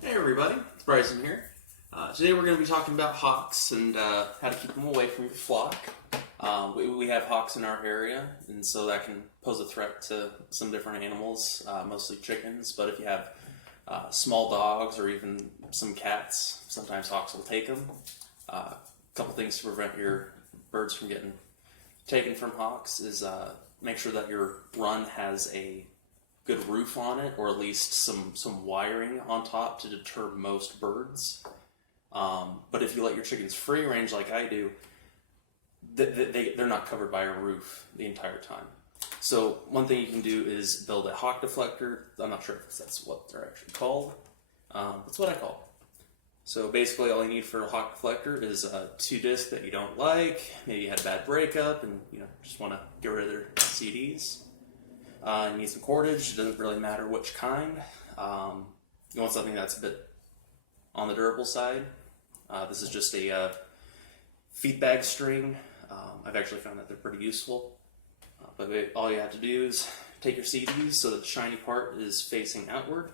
Hey everybody, it's Bryson here. Today we're going to be talking about hawks and how to keep them away from your flock. We have hawks in our area, and so that can pose a threat to some different animals, mostly chickens. But if you have small dogs or even some cats, sometimes hawks will take them. A couple things to prevent your birds from getting taken from hawks is make sure that your run has a good roof on it, or at least some wiring on top to deter most birds. But if you let your chickens free range like I do, they're not covered by a roof the entire time. So one thing you can do is build a hawk deflector. I'm not sure if that's what they're actually called. That's what I call them. So basically all you need for a hawk deflector is two discs that you don't like. Maybe you had a bad breakup and just want to get rid of their CDs. You need some cordage. It doesn't really matter which kind. You want something that's a bit on the durable side. This is just a feed bag string. I've actually found that they're pretty useful. But all you have to do is take your CDs so that the shiny part is facing outward.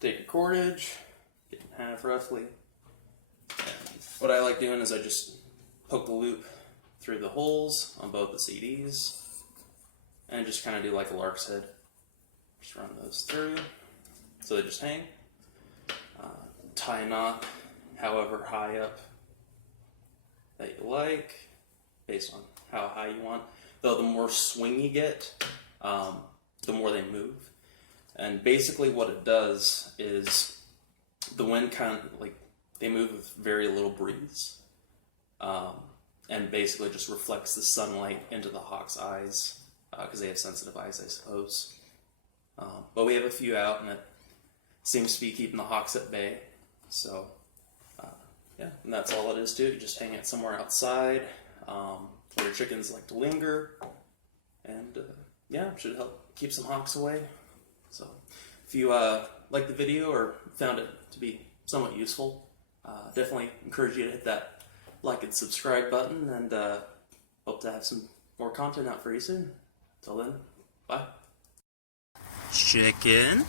Take your cordage, get it in half roughly. And what I like doing is I just poke the loop through the holes on both the CDs. And just kind of do like a lark's head. Just run those through so they just hang. Tie a knot however high up that you like, based on how high you want. Though the more swing you get, the more they move. And basically what it does is the wind kind of they move with very little breeze. And basically just reflects the sunlight into the hawk's eyes. Because they have sensitive eyes, I suppose. But we have a few out, and it seems to be keeping the hawks at bay. So, yeah, and that's all it is to it. You just hang it somewhere outside where your chickens like to linger. And, yeah, it should help keep some hawks away. So, if you liked the video or found it to be somewhat useful, definitely encourage you to hit that like and subscribe button, and hope to have some more content out for you soon. Till then, bye. Chicken.